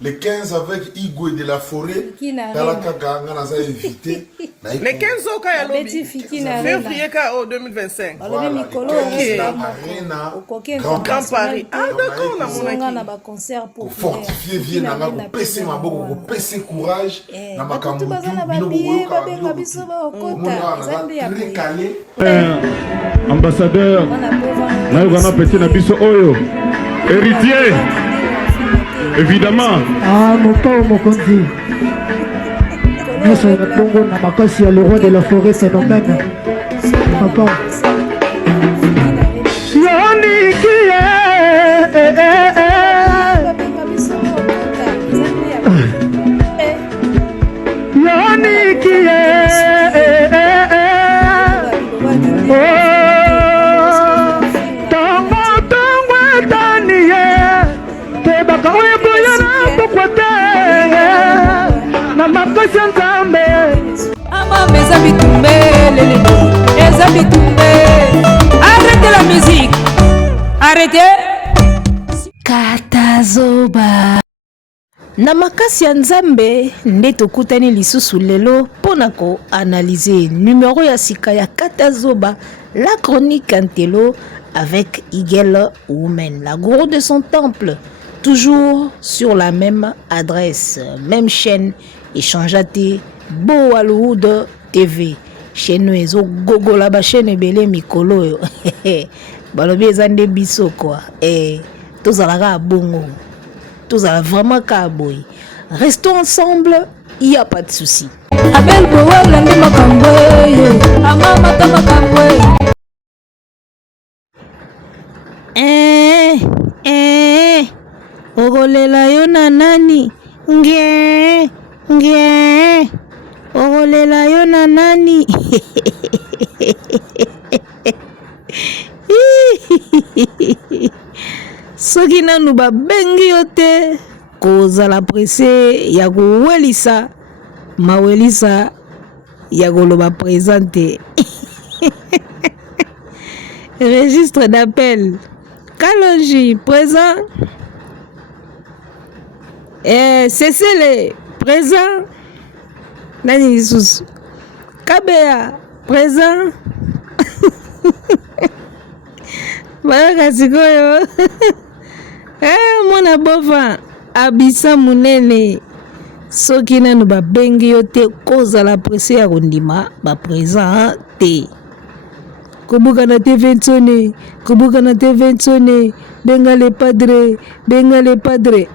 Le 15 avec Igwe de la Forêt, Talaka on a invité. Le 15 au cas février 2025. Voilà, Grand Paris. Ah d'accord, on a mon concert pour fortifier Vienne, on a PC Maboko, PC courage, na makambu ambassadeur, na petit na biso oyo, héritier. Évidemment. Ah, mon père, mon conduit. Nous sommes le roi de la forêt, c'est nous-mêmes. Papa. Arrêtez la musique. Arrêtez. Katazoba. Na makasi ya Nzambe nde tokutani lisusu lelo pona ko analyser numéro ya sika ya Katazoba, la chronique Antelo avec Igel Women, la gourou de son temple, toujours sur la même adresse, même chaîne, échangeate Bo Hollywood TV. Chez nous ezo gogola ba chaîne ebele mikolo yo. Balobi ezande biso quoi. Tozalaka bongo. Tozala vraiment ka boy. Restons ensemble, il y a pas de souci. Abel Boel ndi makambo ye. Amama ta makambo. Ogolela yo na nani? Nge. Ogolela yo na nani? Soki nanu babengi yo te kozala presse ya kowelisa mawelisa ya koloba présente. Registre d'appel Kalonji présent. Cécile présent. Nani lisusu Kabea présent. Baraka sikoyo. Mwana bova abisa munene. Soki nanu babengi yo te kozala presse ya kondima ba présent te. Kubuka na te vensone, kubuka na te vensone, benga le padre.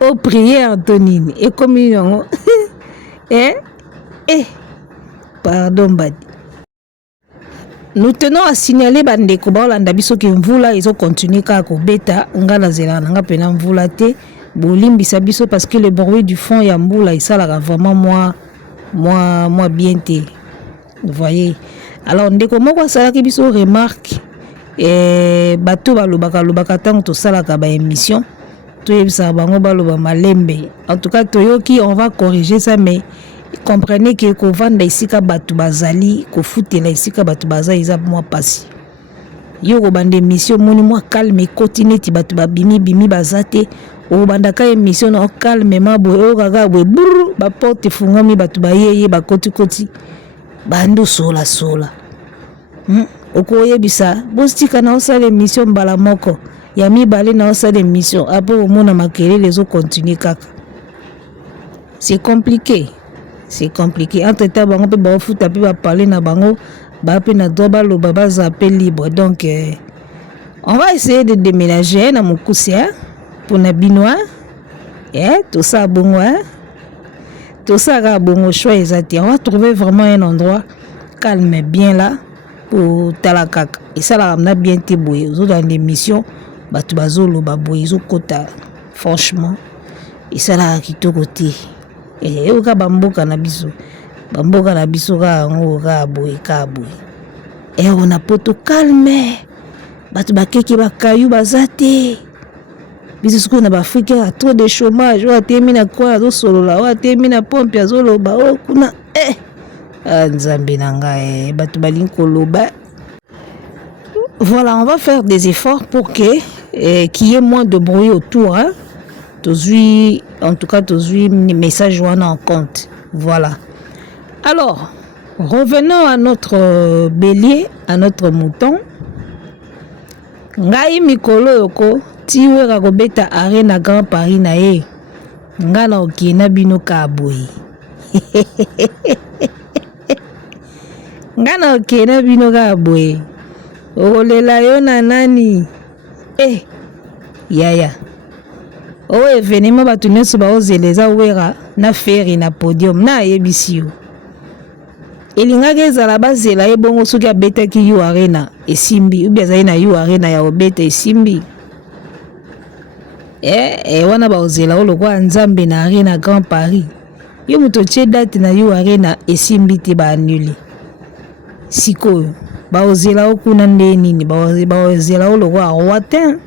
Oh prière Antonine et communion. Pardon Badi. Nous tenons à signaler bandeko baolanda biso ke mvula izo continuer ka ko beta ngala zela nga pena mvula te bolimbisa biso parce que le bruit du fond ya mbula isalaka vraiment moi bien te. Vous voyez. Alors ndeko moko salaki biso remarque bato balobaka tango to salaka ba émission to yebisa bango baloba malembe. En tout cas toyoki on va corriger ça mais comprenez que kovanda isika batu bazali kofutela isika batu bazali za moi pasi yo ko bande émission moni moi calme continue batu babimi bazate o banda ka émission no calme mabo o gaga bwe buru ba porte fungami batu bayeye ba koti bando sola okoyebisa bostika na osala émission mbala moko ya mibale na osala émission apo omona makelele les continuer kaka. C'est compliqué. Entre-temps, bango pe ba futa pe ba parler na bango, ba pe na droba lo baba zappel libre. Donc on va essayer de déménager na mokusia pour na binois. Tout ça bongo. Tout ça ga bongo choix exact. On va trouver vraiment un endroit calme bien là pour talakaka. Et ça la ramena bien te boye. Zo dans l'émission, ba tu bazolo ba boye zo kota. Franchement, et ça la kitoko te. Oka bamboka na biso ka ngo ka boy. On a poto calme batu bakeki bakayu bazate biso siko na Afrika a trop de chômage o atemi na kwa zo solola o atemi na pompe azoloba o kuna Nzambe nanga batu balinko loba. Voilà, on va faire des efforts pour qu'il y ait moins de bruit autour, hein. en tout cas message en compte. Voilà. Alors, revenons à notre bélier, à notre mouton. Ngai mikolo yoko tiwe kakobeta arena Grand Paris na ye. Ngana okina bino kaboyi. Ngana okina bino kaboyi. Olela yo na nani? Yaya. O evenema batu nyonso baozeleza wera na feri na podium na yebisi yo. Elingaka ezala bazela ye bongo soki abetaki yo arena esimbi ubi azali na yo arena ya obeta esimbi. Wana baozela o lokwa nzambe na arena Grand Paris. Yo muto tie date na yo arena esimbi te ba annulé. Sikoyo baozela o kuna nde nini baozela o lokwa roitin.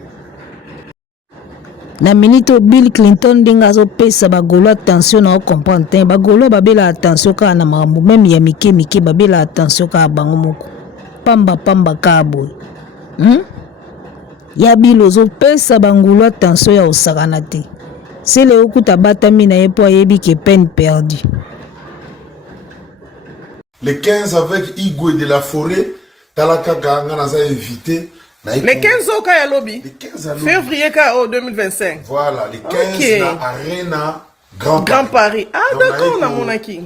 Na minute Bill Clinton ndenge azopesa bagolo attention na comprendre te bagolo babela attention ka na makambo même ya mike babela attention ka bango moko pamba ka boy ya bilo zopesa bangolo attention ya osakana te c'est le okuta batami na ye po ayebi ke peine perdue. Le 15 avec Igwe de la Forêt talaka ganga naza invité. Les 15 au Kaya Lobby. Février 2025. Voilà, les 15 na Arena Grand Paris. Ah, d'accord, na monaki.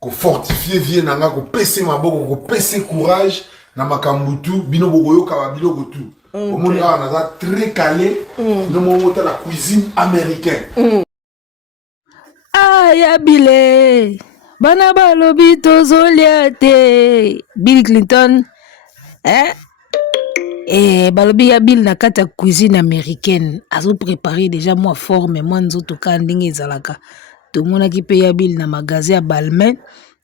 Ko fortifier vie nanga ko pese maboko ko pese courage na makambutu bino bogoyo ka bino gotu. Au monde là on a très calé no momota la cuisine américaine. Ah ya bile. Bana ba lobby tozoliate. Bill Clinton balobi ya Bill na kata cuisine américaine azo préparer déjà moi forme moi nzoto ka ndenge ezalaka to mona ki pe ya Bill na magasin ya Balmain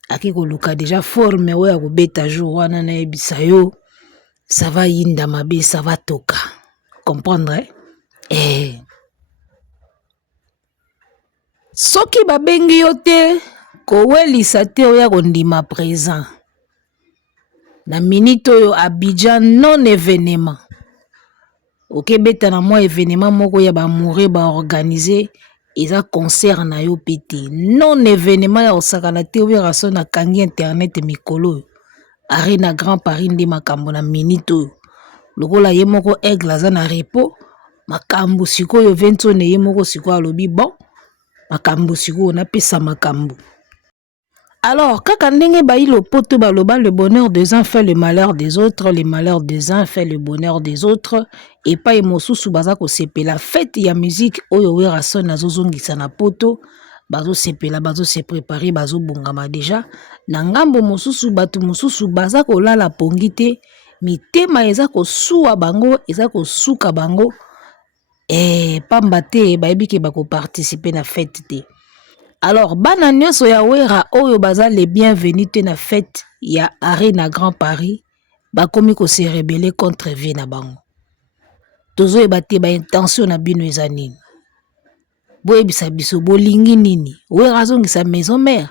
aki koluka déjà forme oya ko beta jour wana na ebisa yo ça va yinda mabe ça va toka comprendre soki babengi yo te ko welisa te oya kondima présent na minute oyo Abidjan non événement. Ok, beta na moi événement moko ya ba mouré ba organiser eza concert na yo pété. Non événement ya osakana te oyo raso na kangi internet mikolo. Arena Grand Paris ndi makambo na minute oyo. Lokola ye moko aigle aza na repos makambo sikoyo ventone ye moko sikoyo alobi bon makambo sikoyo na pesa makambo. Alors, kaka ndenge ba ilo poto baloba le bonheur des uns fait le malheur des autres, le malheur des uns fait le bonheur des autres, et pas emosusu baza ko sepela fête ya musique oyo wera son nazo zongisa na poto, bazo sepela bazo se préparer bazo bongama déjà, na ngambo mosusu batu mosusu baza ko lala pongite, mitema eza ko suwa bango, eza ko suka bango, pamba te bayebi ke bako participer na fête te. Alors, bana nyonso ya wera oyo baza les bienvenus te na fête ya Arena Grand Paris, bakomi ko se rebeller contre vie na bango. Tozo ebate ba intention na bino eza nini? Boyebisa biso bolingi nini? Wera zongisa maison mère.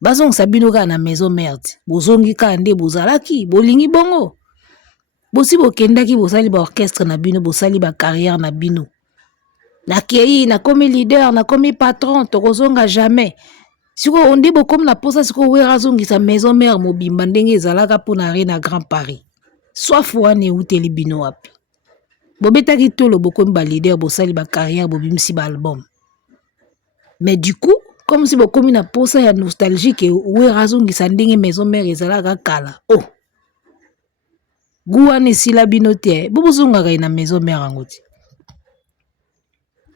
Bazongisa bino ka na maison mère. Bozongi ka nde bozalaki, bolingi bongo. Bosi bokendaki bosali ba orchestre na bino, bosali ba carrière na bino. Nakei na komi leader na komi patron tokozonga jamais siko ondi bokom na posa siko wera zongisa maison mère mobimba ndenge ezalaka pona Arena Grand Paris soit fouane uteli bino wapi bobetaki tolo bokomi ba leader bosali ba carrière bobimisi ba album mais du coup comme si bokomi na posa ya nostalgique wera zongisa ndenge maison mère ezalaka kala guane sila bino te bobozongaka na maison mère angoti.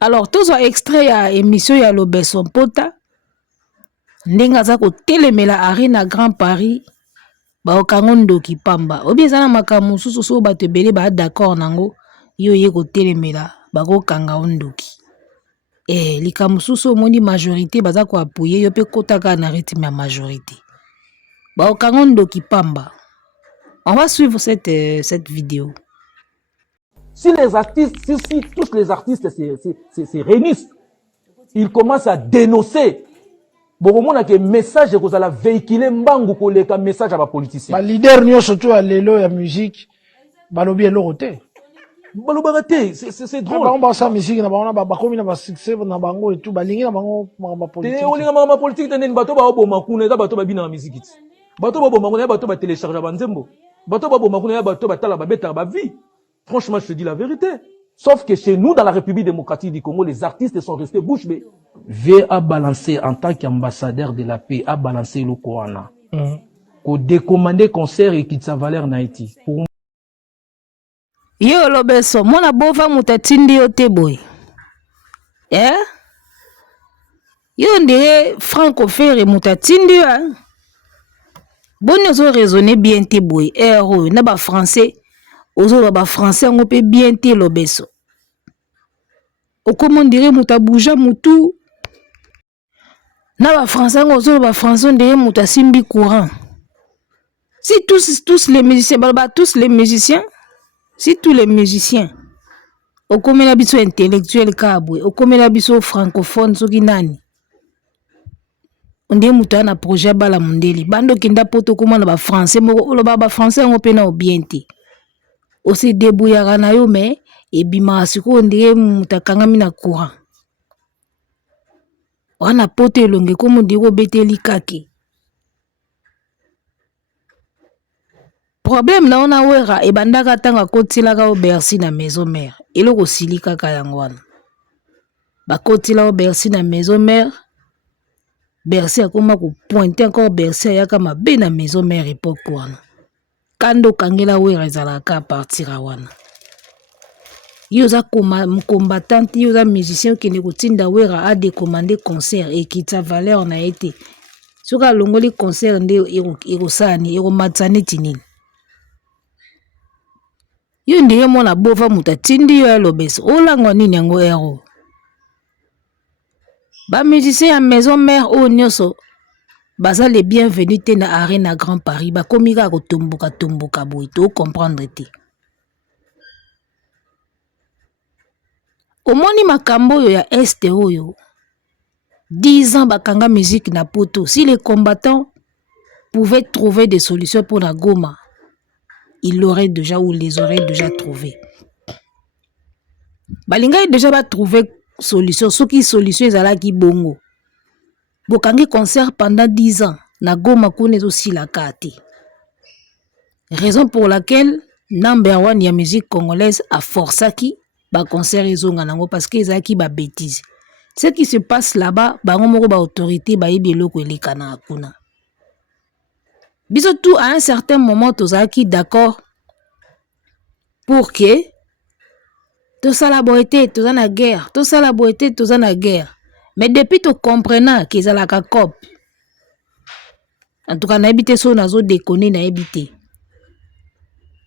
Alors, tous les extraits à émission ya Lobeson Pota, ndenga za ko telemela Arena Grand Paris, ba okangondo ki pamba. Obiezana makamu susu so ba te bele ba d'accord nango, yo ye ko telemela ba ko kanga ondoki. Likamu susu moni majorité baza ko appuyer yo pe kotaka na rythme ya majorité. Ba okangondo ki pamba. On va suivre cette vidéo. Si les artistes, si tous les artistes se réunissent, ils commencent à dénoncer. Bon, on a que message que vous allez véhiculer, mbangu koleka message à la politicien. Ba leader nyo surtout à l'élo ya musique, balobi elorote. balobaka te c'est drôle bango basa musique na bango bakomi na succès na bango et tout balingi na bango ma politique te olinga ma politique tenen bato ba oboma kuna eza bato babina na musique ti bato ba oboma kuna bato ba télécharger ba nzembo bato ba oboma kuna bato batala ba beta ba vie franchement je te dis la vérité sauf que chez nous dans la République démocratique du Congo les artistes sont restés bouche bée V a balancé en tant qu'ambassadeur de la paix a balancé le Koana ko décommander concert et Kitsa Valère na Haïti pour yo lobeso mona bova mutatindi yo te boy yo ndire Franco Ferre mutatindi yo boni ozo raisonner bien te boy ero na ba français ozo ba français ngo pe bien te lobeso o comment dire mutabuja mutu na ba français ngo ozo ba français ndire mutasimbi courant si tous les musiciens tous les musiciens si tous les musiciens au comme la biso intellectuel kabwe au comme la biso francophone soki nani onde mutu na projet bala mundeli bando kinda poto komona ba français moko oloba ba français ngo pena obienti o se débrouillera na yo mais e bima siko onde mutakangami na courant wana poto elonge komo ndiko beteli kaki problème na ona wera e bandaka tanga kotilaka o Bercy na maison mère eloko silika ka yango wana bakotila o Bercy na maison mère Bercy akoma ko pointer encore Bercy yaka mabe na maison mère époque wana kando kangela wera ezalaka partir wana yo za combattant yo za musicien qui ne kotinda wera a décommander concert et Kitsa Valeur na été soka longoli concert nde irosani iromatsani tinini yo ndiye mona bova mutatindi yo lobeso olangwa nini yango ero ba musicien ya maison mère o nyoso baza les bienvenus te na arena Grand Paris ba komika ko tomboka boy to comprendre te omoni makambo yo ya este oyo 10 ans bakanga musique na poto si les combattants pouvaient trouver des solutions pour la Goma ils l'auraient déjà ou les auraient déjà trouvé. Balinga déjà va trouver solution. Ce qui solution ezalaki bongo. Bokangi concert pendant 10 ans. Na Goma kone aussi la kati. Raison pour laquelle number one ya musique congolaise a forçaki ba concert ezonga nango parce que ezalaki ba bêtise. Ce qui se passe là-bas, bango moko ba autorité ba yebi eloko eleka na kuna. Biso tout à un certain moment tozaki d'accord pour que tout ça la boité tout ça na guerre tout ça la boité tout ça na guerre mais depuis tu comprenant qu'ils a la cop en tout cas na habité so nazo déconner na habité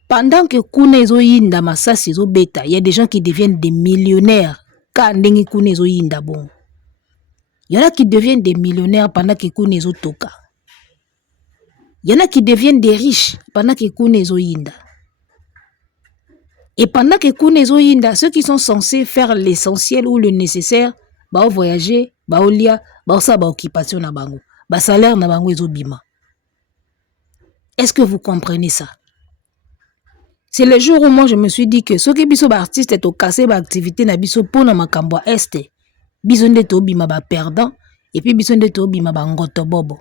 pendant que kuna zo yinda masasi zo beta il y a des gens qui deviennent des millionnaires quand ndengi kuna zo yinda bon il y en a qui deviennent des millionnaires pendant que kuna zo toka. Il y en a qui deviennent des riches pendant que Kounezo Yinda. Et pendant que Kounezo Yinda, ceux qui sont censés faire l'essentiel ou le nécessaire, bah voyager, bah lia, bah ça, bah occupation na bango, bah salaire na bango ezo bima. Est-ce que vous comprenez ça? C'est le jour où moi je me suis dit que ceux qui biso ba artiste est au cassé ba activité na biso pour na makambo este, biso ndeto bima ba perdant et puis biso ndeto bima ba ngoto bobo.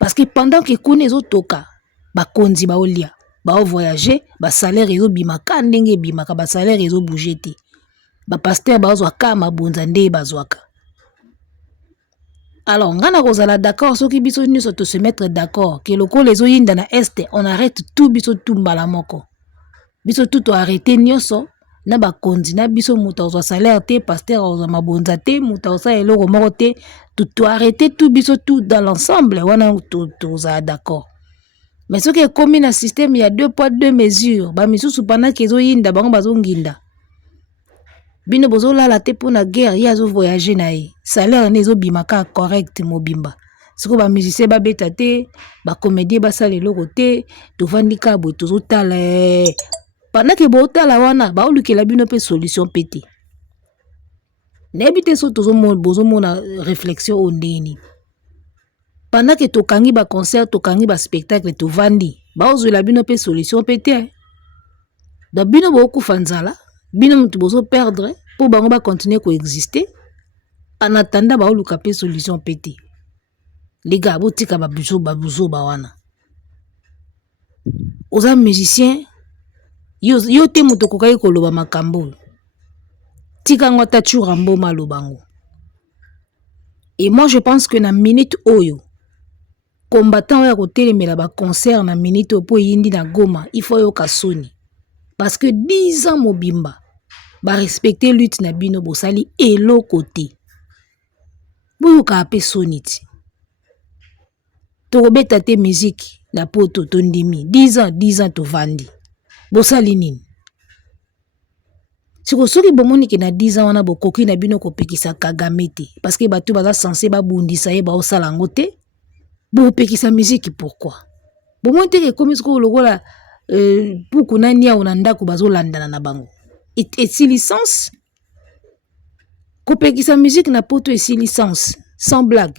Parce que pendant que Kounezo toka, ba konzi ba olia, ba voyager, ba salaire ezo bima ka ndenge bima ka ba salaire ezo bougeti. Ba pasteur ba ozwa ka mabonza nde ba zwaka. Alors ngana kozala d'accord soki biso nyuso to se mettre d'accord que loko les oyinda na este on arrête tout biso tout mbala moko. Biso tout arrêter nyuso na ba konzi na biso muta ozwa salaire te pasteur ozwa mabonza te muta osa eloko moko te. Tout arrêter tout biso tout dans l'ensemble wana tout d'accord mais ce qui est commis dans système il y a 2 poids 2 mesures ba misusu pendant que zo yinda bango bazonginda bino bozo la te pour na guerre ya zo voyager na ye salaire nezo bimaka correct mobimba siko ba musicien ba beta te ba comédien ba sala eloko te to vandika bo tozo tala pendant que bo tala wana ba olukela bino pe solution pété. N'habite so bozo mona réflexion ondeni. Pendant que to kangi ba concert, to kangi ba spectacle, to vandi, ba ozo la bino pe solution pété. Da bino bo kufanzala, bino mutu bozo perdre pour bango ba continuer coexister en attendant ba oluka pe solution pété les gars botika ba buzo ba wana oza musicien yo te mutu kokai koloba makambo tika ngota churambo malobango. Et moi je pense que na minute oyo combattant oyo kotelemela ba concert na minute opo yindi na Goma il faut yo kasoni parce que 10 ans mobimba ba respecter lutte na bino bosali elo côté boyo ka pe soniti to beta te musique na poto tondimi 10 ans to vandi bosali nini siko soki bomoni ke na 10 ans wana bokoki na bino kopekisa Kagame te parce que bato baza censé babundisa ye ba osala ngo te bo pekisa musique pourquoi bomoni te ke komi siko lokola puku na nia ona ndako bazolandana na bango et si licence kopekisa musique na poto et si licence sans blague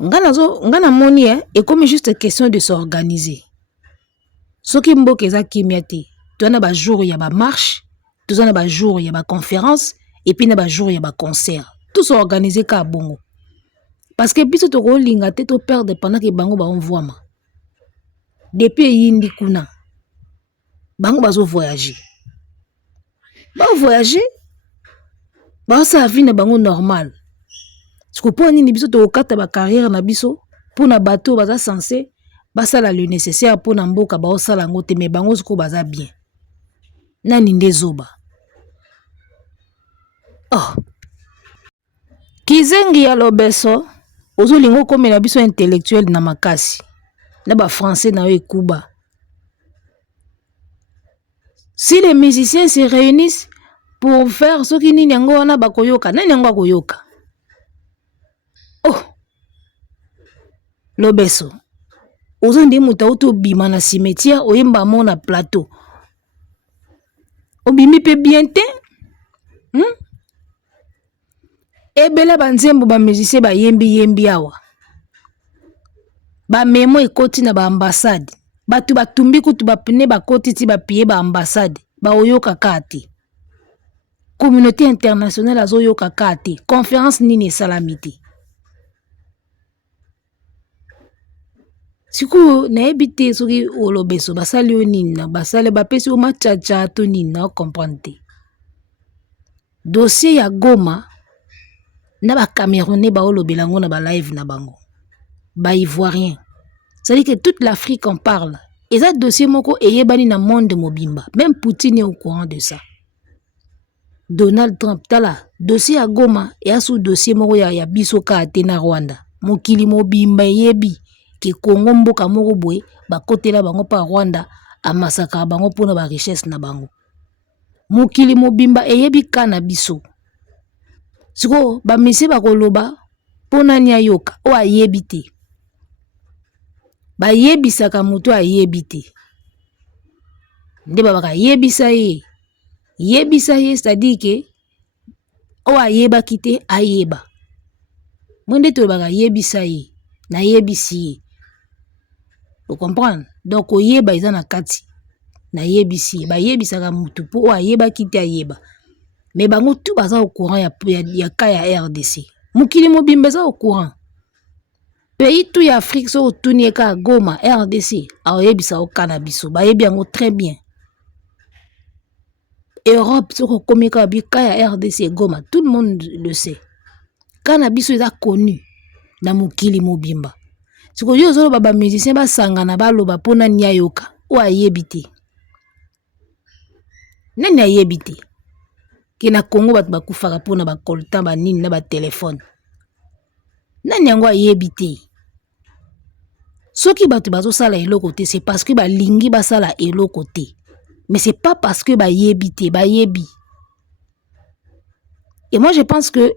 ngana moni et comme juste question de s'organiser soki mboka eza kimia te tona ba jour ya ba marche tozana ba jour ya ba conférence et puis na ba jour ya ba concert tout s'organiser ka bongo parce que biso to ko linga te to perdre pendant que bango ba envoiement depuis yindi kuna bango bazo voyager ba sa vie na bango normal siko po nini biso to kata ba carrière na biso pour na bateau baza censé basala le nécessaire pour na mboka ba osala ngo te mais bango siko baza bien nani ndezoba Kizengi ya Lobeso ozolingo komela biso intellectuel na makasi na ba français na ekuba. Si les musiciens se réunissent pour faire ce qui nini yango wana bakoyoka nani yango akoyoka Lobeso ozondi muta uto bima na cimetière oyemba mona plateau obimi pe bien te ebela banzembo ba musicien ba yembi awa ba memo ekoti na ba ambassade batu batumbi kutu ba pene ba koti ti ba pied ba ambassade ba oyoka kati communauté internationale azoyoka kati conférence nini salamité siku na ebité soki olobeso basali nini na basale ba pesi o machacha to nini na comprendre dossier ya Goma na ba Camerounais ba olobela ngo na ba live na bango ba Ivoirien c'est-à-dire que toute l'Afrique en parle et ça dossier moko eyebani na monde mobimba même Poutine est au courant de ça. Donald Trump tala dossier à Goma et à sous dossier moko ya biso ka atena Rwanda mokili mobimba yebi ki Congo mboka moko boye ba kotela bango pa Rwanda amasaka bango pona ba richesse na bango mokili mobimba eyebi kana biso siko ba mise ba koloba pona nya yoka o ayebi te ba yebisaka mutu ayebi te nde baka yebisa ye c'est-à-dire que o ayeba kite ayeba mwende to baka yebisa ye na yebisi ye vous comprenez donc oyeba eza na kati na yebisi ba yebisaka mutu po o ayeba kite ayeba mais bango tout baza au courant ya ka ya RDC mukili mobimba za au courant pays tout ya Afrique so tuni ka Goma RDC ayebisa o cannabis ba yebi yango très bien Europe so komika bika ya RDC Goma tout le monde le sait cannabis est connu na mukili mobimba siko yo zo ba musicien ba sangana ba loba pona nya yoka o ayebite nani ayebite kina Congo bat bakufaka pona ba kolta ba nini na ba téléphone nani yango ayebite soki batu bazo sala eloko te c'est parce que ba lingi ba sala eloko te mais c'est pas parce que ba yebite ba yebi et moi je pense que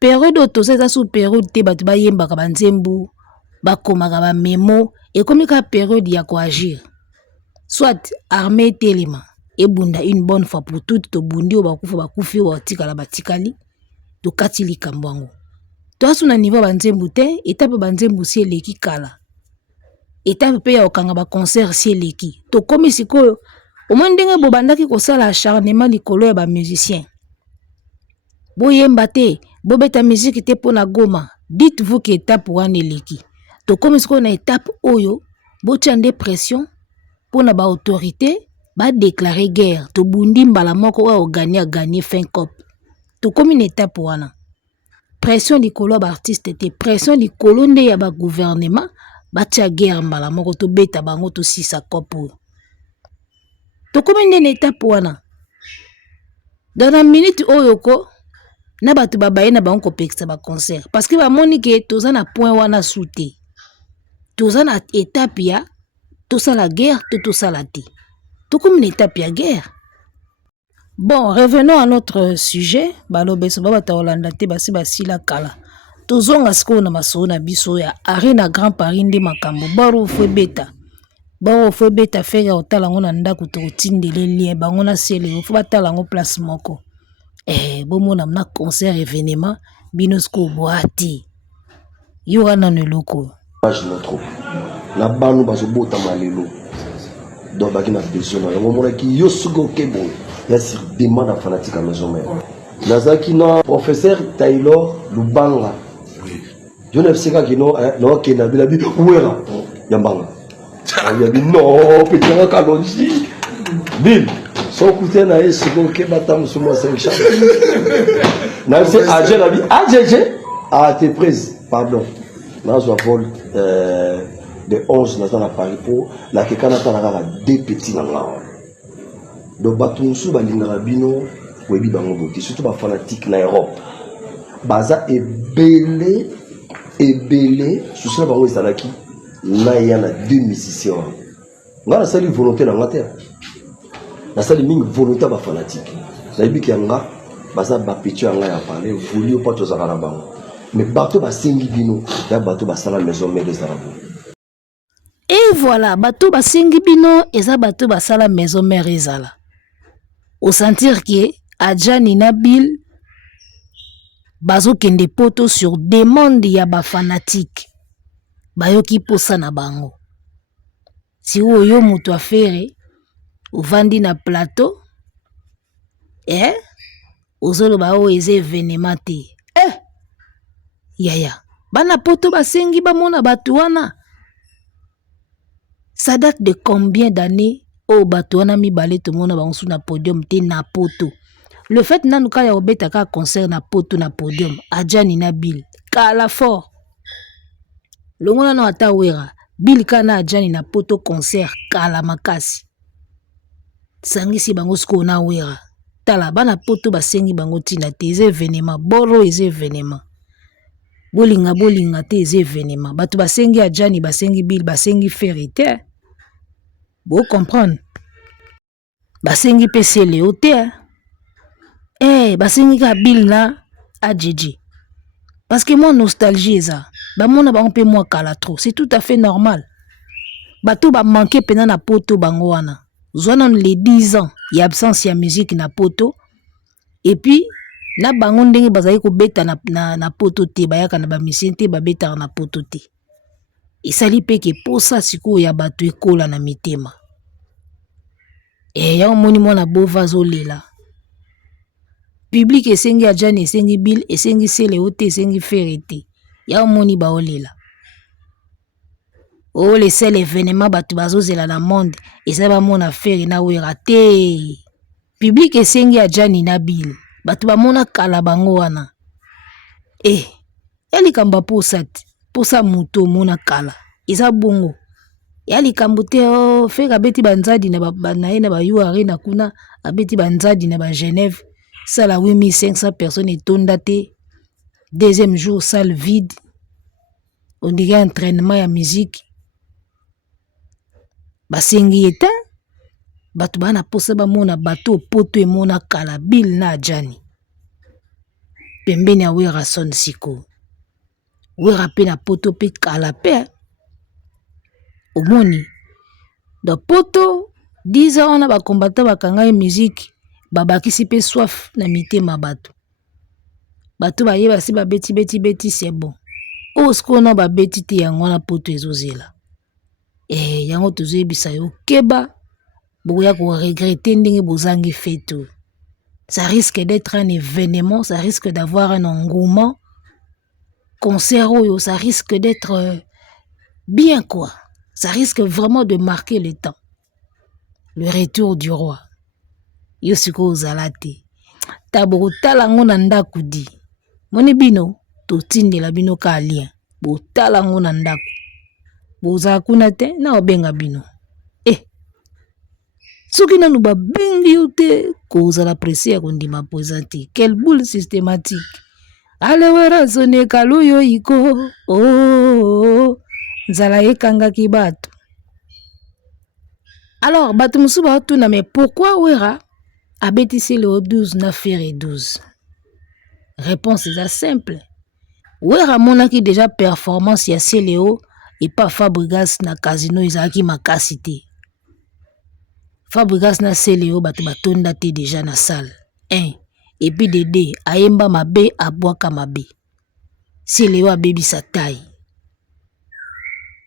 période auto ça sous période te batu ba yemba ka banzembu ba komaka ba memo et comme ka période ya ko agir soit armée téléma et bunda une bonne fois pour toutes to bundi o bakufi o tikala batikali to katili kambwango to asuna niveau banzembu te étape banzembu si eleki kala étape pe ya okanga ba concert si eleki to komi sikoyo Au moins ndenge bobandaki kosala acharnement likolo ya ba musicien. Boyemba te, bobeta musique te pona Goma. Dites-vous que étape wana eleki. To comme ce qu'on a étape oyo, botiande pression pona ba autorité ba déclarer guerre. To bundi mbala moko wa gagner fin cop. To comme une étape wana. Pression likolo ba artiste te, pression likolo nde ya ba gouvernement ba tia guerre mbala moko to beta bango to sisa cop. To comme une étape wana. Dans la minute oyoko na batu babaye na bango kopekisa ba concert parce que ba moni ke toza na point wana souté. Toza na étape ya tosa la guerre to sala te. To comme une étape ya guerre. Bon, revenons à notre sujet. Balobe so baba ta Holanda te basi basila kala. Tozonga siko na maso na biso ya Arena Grand Paris nde makambo baro fwe beta. Baro fwe beta fega otala ngo na ndako to tindele lien bango na sele fo batala ngo place moko. Bomona mna concert événement binosko boati. Yo wana ne loko. Trop. La banu bazo bota malelo. Donc bakina besoin na ngomona ki yo sugo kebo. Ya sur demande fanatique à maison mère. Nazaki na professeur Taylor Lubanga. Je ne sais pas qui non kena bilabi ouera. Yambanga. Il dit non, petit kalonji. Bill. Son côté na est sugo keba tam sumo 5 chats. Na c'est AG la vie. AG t'es prise. Pardon. Dans un vol de 11 dans la Paris pour la Kekana Tanaka deux petits dans la. Donc Batunsu Balinga Bino Webi Bangoboki, surtout les fanatiques en Europe. Baza est belé, sous ce bango Salaki, là il y a deux musiciens. Là, ça une volonté dans la terre. Là, ça une volonté à fanatique. Là, il y a un baza bapétu en a parlé, voulu pas tous à la banque. Mais bateau ba sengi bino, ya bateau ba sala maison mère des arabes. Et voilà, bateau ba sengi bino, eza bateau ba sala maison mère ezala. Au sentir que Adjani Nabil bazo kende poto sur demande ya ba fanatique. Bayoki posa na bango. Si oyo mutu afere, uvandi na plateau, ozolo ba o eze événement te. Yaya, bana poto basengi bamona batu wana. Ça date de combien d'années au batu wana mibale to mona bango na podium te na poto. Le fait nanu ka ya obeta ka concert na poto na podium, Adjani Nabil, kala fort. Longona no ata wera, Bill kana Adjani na poto concert kala makasi. Sangisi bango sko na wera. Tala bana poto basengi bango tina te eze événement, boro eze événement. Bolinga te eze événement. Batu basengi Adjani, basengi Bill, basengi Ferrite. Bo comprendre. Basengi PC Léo te. Basengi ka Bill na AJJ. Parce que moi nostalgie ça. Ba mona ba on peut moi kala trop. C'est tout à fait normal. Batu ba manquer pena na poto bango wana. Zwana les 10 ans, il y a absence ya musique na poto. Et puis na bango ndenge bazali ko beta na poto te bayaka na ba musicien te ba beta na poto te. Esali pe ke posa siku ya batu ekola na mitema. Ya moni mwana bova zolela. Public esengi Adjani, esengi Bill, esengi Sele ote, esengi Ferrite. Ya moni ba olela. Le seul événement batu bazozela na monde, esa ba mona Ferrite na wera te. Public esengi Adjani na Bill. Batu ba mona kala bango wana. Yali kamba posa muto mona kala. Eza bongo. Yali kambote feka beti banzadi na banaye na ba yuare na kuna abeti banzadi na ba Genève. Sala 8500 personnes etonda te. Deuxième jour salle vide. On dirait entraînement ya musique. Basengi eta batu bana posa ba mona bato poto e mona kala Bill na Adjani. Pembeni ya wera son siko. Wera pe na poto pe kala pe. Omoni. Da poto 10 ans na ba combattant bakanga e musique babakisi pe soif na mitema bato. Bato ba yeba si ba beti c'est bon. Osko na ba beti te yango na poto ezozela. Yango tozebisa yo keba boya ko regretter ndenge bozangi fête. Ça risque d'être un événement, ça risque d'avoir un engouement. Concert, ça risque d'être bien quoi. Ça risque vraiment de marquer le temps. Le retour du roi. Yosiko Zalate. Taboro talango nandaku di. Moni bino, to tinde la bino ka lien. Bo talango nandaku. Bo zakuna te, na obenga bino. Soki nanu ba bengi yo te, koza la presse ya kondima posante. Quelle boule systématique. Alewera zone kaluyo iko. Oh. Nzala ekanga ki bato. Alors, bato musuba otuna, mais pourquoi Wera a bêtissé le 12 na faire 12? Réponse est simple. Wera monaki déjà performance ya Céléo et pas Fabregas na casino izaki makasité. Fabregas na Céléo bato batonda te déjà na salle. 1. Et puis de 2, aemba mabe abwaka mabe. Céléo a baby sa taille.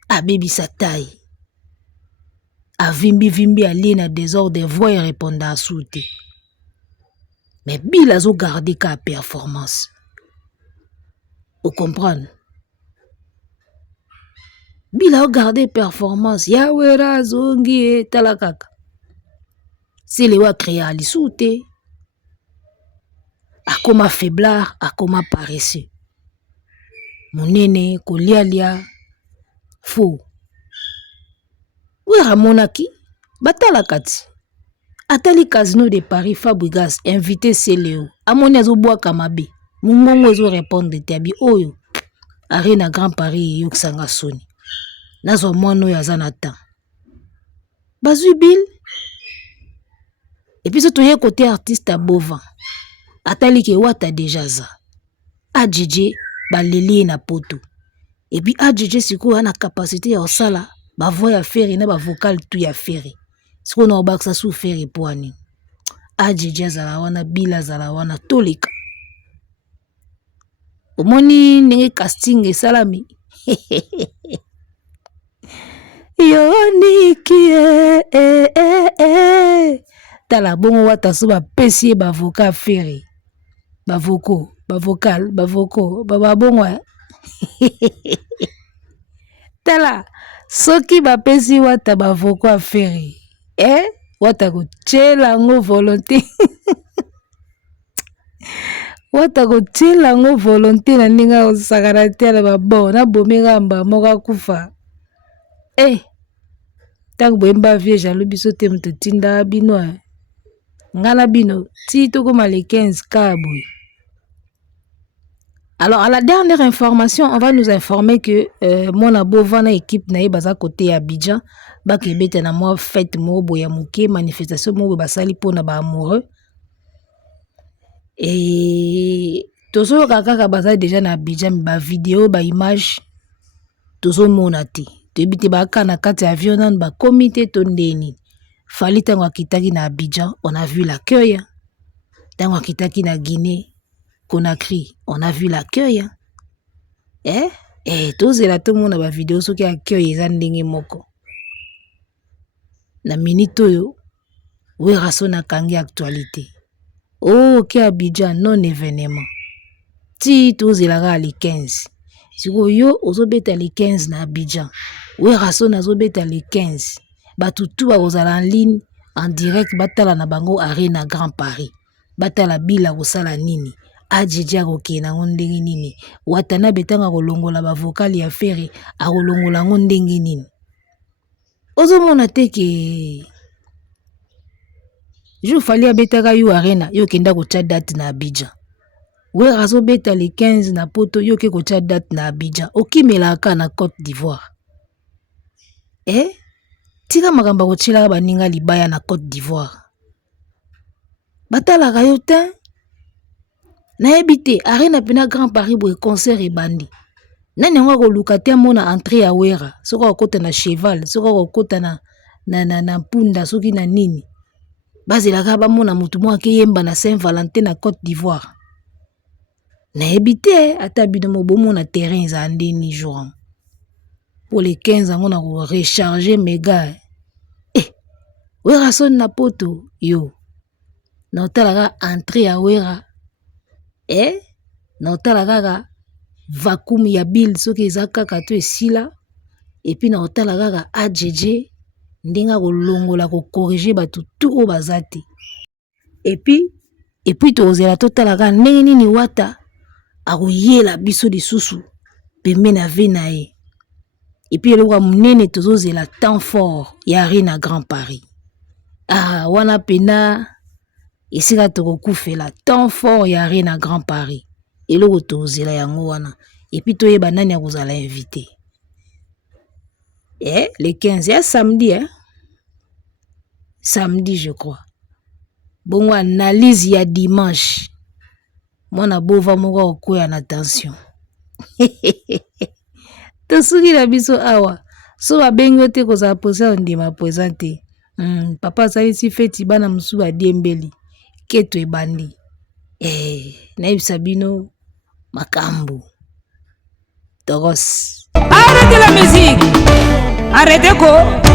A baby sa taille. A vimbi ali na désordre de voix et répondre à soute. Mais Bill a gardé ka performance. Vous comprenez? Bill a gardé performance. Yawera zongi e talakaka. C'est le wa créé à l'issoute. A comme faiblard, a comme paresseux. Monene, kolialia, faux. Wera monaki, batalakati. Atali Casino de Paris, Fabregas invité Céléo. Amoni azoboa kamabe. Mungongo ezo répondre de tabi oyo. Arena Grand Paris yoksanga soni. Nazo mono ya zanata. Bazui Bill. Et puis surtout côté artiste à Bovin. Atali ke wata déjà za. Adjidje baleli na poto. Et puis Adjidje siko ana capacité ya osala ba voix ya faire na ba vocal tout ya faire. Siko na obaksa sou faire poani. Adjidje zala wana Bila zala wana tolika. Omoni ndenge casting esalami. Yoniki tala bongo wata so ba pesi ba vocal faire. Ba vocal, ba bongo. Tala soki ba pesi wata ba vocal faire. Wata ko chela ngo volonté. Wata ko chela ngo volonté na ninga osakana tela ba bon na bomega mba moka kufa. Tango boemba vie jalo biso te muto tinda bino. Ngala bino ti toko male 15 kaboy. Alors à la dernière information, on va nous informer que mon abovana équipe na baza côté Abidjan ba kebete na moi fête mo boya muke manifestation mo basali pona ba amoureux. Et tozo kaka baza déjà na Abidjan ba vidéo ba image tozo monate. Tebite ba kana kati avion nan ba comité tondeni. Fali tango akitaki na Abidjan, on a vu l'accueil. Tango akitaki na Guinée Conakry, on a vu l'accueil. Tozela tout le monde a ba vidéo soki accueil eza ndenge moko. Na minute oyo, Wera so na kangi actualité. Ok Abidjan non événement. Ti tozela ga li 15. Siko yo ozobeta li 15 na Abidjan. Wera so na zobeta li 15. Batutu ba ozala en ligne en direct batala na bango Arena Grand Paris. Batala Bila kosala nini? Adjidja koke na ndenge nini? Watana betanga kolongola ba vocal ya faire a kolongola ndenge nini? Ozomona te ke jo fali abetaka yu Arena yo kenda ko chat date na Abidjan. Wera zo beta le 15 na poto yo ke ko chat date na Abidjan. Okimela aka na Côte d'Ivoire. Tika makamba ko chila baninga libaya na Côte d'Ivoire. Batala kayo te. Na ebite Arena pena Grand Paris boy concert e bandi. Nani ngo ko lukate mona entrée ya Wera. Soko okota na cheval, soko okota na punda soki na nini. Bazela ka ba mona mutu mo akeyemba na Saint-Valentin na Côte d'Ivoire. Na ebite ata bino mo bomo na terrain za ndeni jour. Pour les 15 ans on a recharger méga. wera son na poto yo na otala kaka entrée ya wera na otala kaka vacuum ya bile soki eza kaka to esila epi na otala kaka AJJ ndenge akolongola kokorige bato tu oyo baza te epi tokozela totala kaka ndenge nini wata akoyela biso lisusu pembeni na ve na ye epi eloko ya monene tozozela temps fort ya Arena Grand Paris wana pena esika tokokufela temps fort ya Arena Grand Paris eloko tozela yango wana epi toyeba nani akozala invité le 15 samedi samedi je crois bongo analyse ya dimanche mwana bova moko okoya na tension tosuki na biso awa so babengi te kozala posa ondima posa te papa asalisi feti bana mosusu badiembeli keto ebandi nayebisa bino makambo toros. Arrêtez la musique, arrêtez quoi.